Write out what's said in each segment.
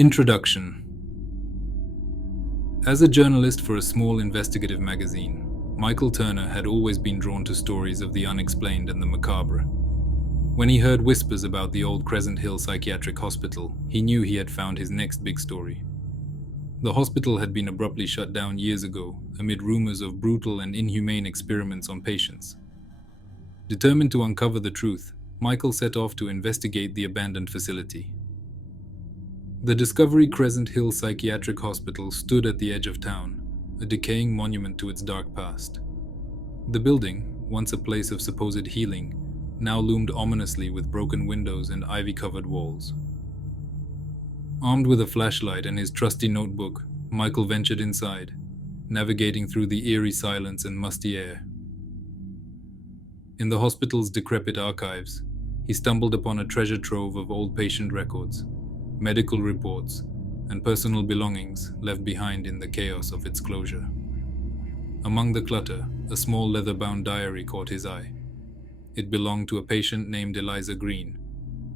Introduction. As a journalist for a small investigative magazine, Michael Turner had always been drawn to stories of the unexplained and the macabre. When he heard whispers about the old Crescent Hill Psychiatric Hospital, he knew he had found his next big story. The hospital had been abruptly shut down years ago amid rumors of brutal and inhumane experiments on patients. Determined to uncover the truth, Michael set off to investigate the abandoned facility. The Discovery Crescent Hill Psychiatric Hospital stood at the edge of town, a decaying monument to its dark past. The building, once a place of supposed healing, now loomed ominously with broken windows and ivy-covered walls. Armed with a flashlight and his trusty notebook, Michael ventured inside, navigating through the eerie silence and musty air. In the hospital's decrepit archives, he stumbled upon a treasure trove of old patient records, medical reports, and personal belongings left behind in the chaos of its closure. Among the clutter, a small leather-bound diary caught his eye. It belonged to a patient named Eliza Green,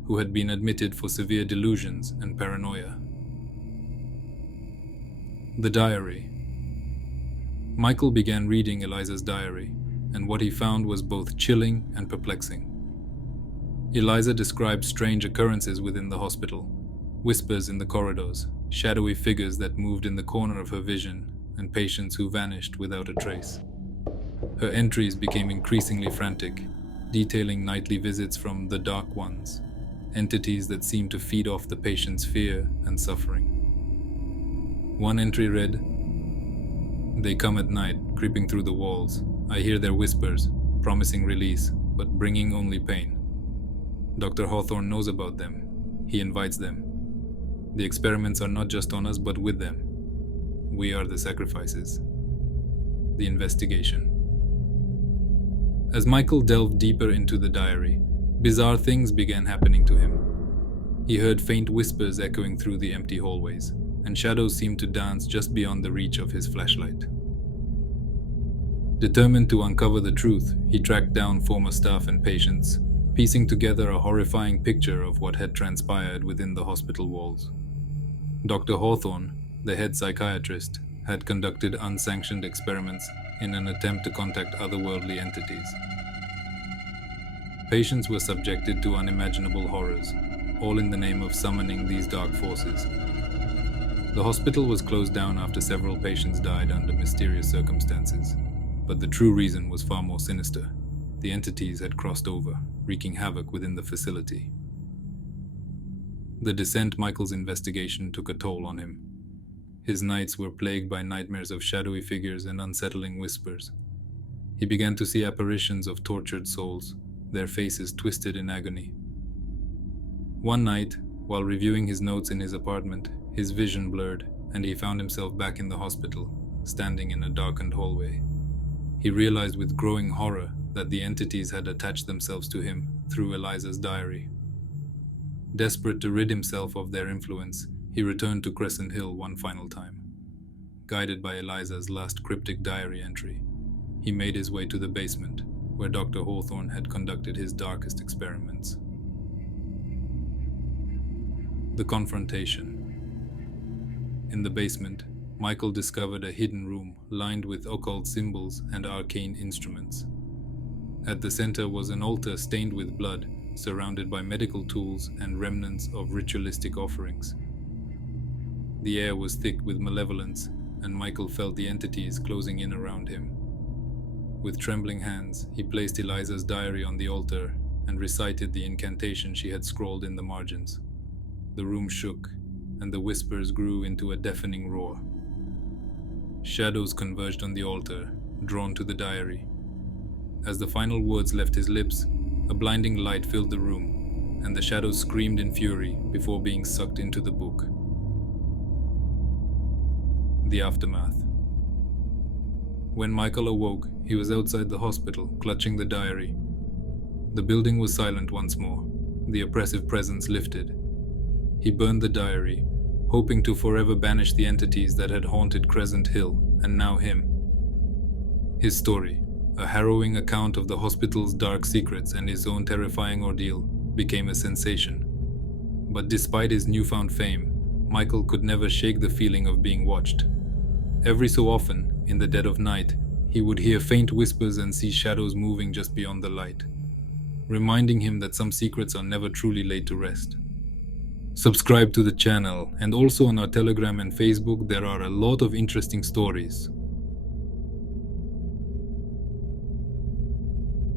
who had been admitted for severe delusions and paranoia. The diary. Michael began reading Eliza's diary, and what he found was both chilling and perplexing. Eliza described strange occurrences within the hospital, whispers in the corridors, shadowy figures that moved in the corner of her vision, and patients who vanished without a trace. Her entries became increasingly frantic, detailing nightly visits from the Dark Ones, entities that seemed to feed off the patient's fear and suffering. One entry read, "They come at night, creeping through the walls. I hear their whispers, promising release, but bringing only pain. Dr. Hawthorne knows about them. He invites them. The experiments are not just on us, but with them. We are the sacrifices." The investigation. As Michael delved deeper into the diary, bizarre things began happening to him. He heard faint whispers echoing through the empty hallways, and shadows seemed to dance just beyond the reach of his flashlight. Determined to uncover the truth, he tracked down former staff and patients, piecing together a horrifying picture of what had transpired within the hospital walls. Dr. Hawthorne, the head psychiatrist, had conducted unsanctioned experiments in an attempt to contact otherworldly entities. Patients were subjected to unimaginable horrors, all in the name of summoning these dark forces. The hospital was closed down after several patients died under mysterious circumstances, but the true reason was far more sinister. The entities had crossed over, wreaking havoc within the facility. The descent Michael's investigation took a toll on him. His nights were plagued by nightmares of shadowy figures and unsettling whispers. He began to see apparitions of tortured souls, their faces twisted in agony. One night, while reviewing his notes in his apartment, his vision blurred, and he found himself back in the hospital, standing in a darkened hallway. He realized with growing horror that the entities had attached themselves to him through Eliza's diary. Desperate to rid himself of their influence, he returned to Crescent Hill one final time. Guided by Eliza's last cryptic diary entry, he made his way to the basement, where Dr. Hawthorne had conducted his darkest experiments. The confrontation. In the basement, Michael discovered a hidden room lined with occult symbols and arcane instruments. At the center was an altar stained with blood, surrounded by medical tools and remnants of ritualistic offerings. The air was thick with malevolence, and Michael felt the entities closing in around him. With trembling hands, he placed Eliza's diary on the altar and recited the incantation she had scrawled in the margins. The room shook, and the whispers grew into a deafening roar. Shadows converged on the altar, drawn to the diary. As the final words left his lips, a blinding light filled the room, and the shadows screamed in fury before being sucked into the book. The aftermath. When Michael awoke, he was outside the hospital, clutching the diary. The building was silent once more, the oppressive presence lifted. He burned the diary, hoping to forever banish the entities that had haunted Crescent Hill, and now him. His story, a harrowing account of the hospital's dark secrets and his own terrifying ordeal, became a sensation. But despite his newfound fame, Michael could never shake the feeling of being watched. Every so often, in the dead of night, he would hear faint whispers and see shadows moving just beyond the light, reminding him that some secrets are never truly laid to rest. Subscribe to the channel, and also on our Telegram and Facebook there are a lot of interesting stories.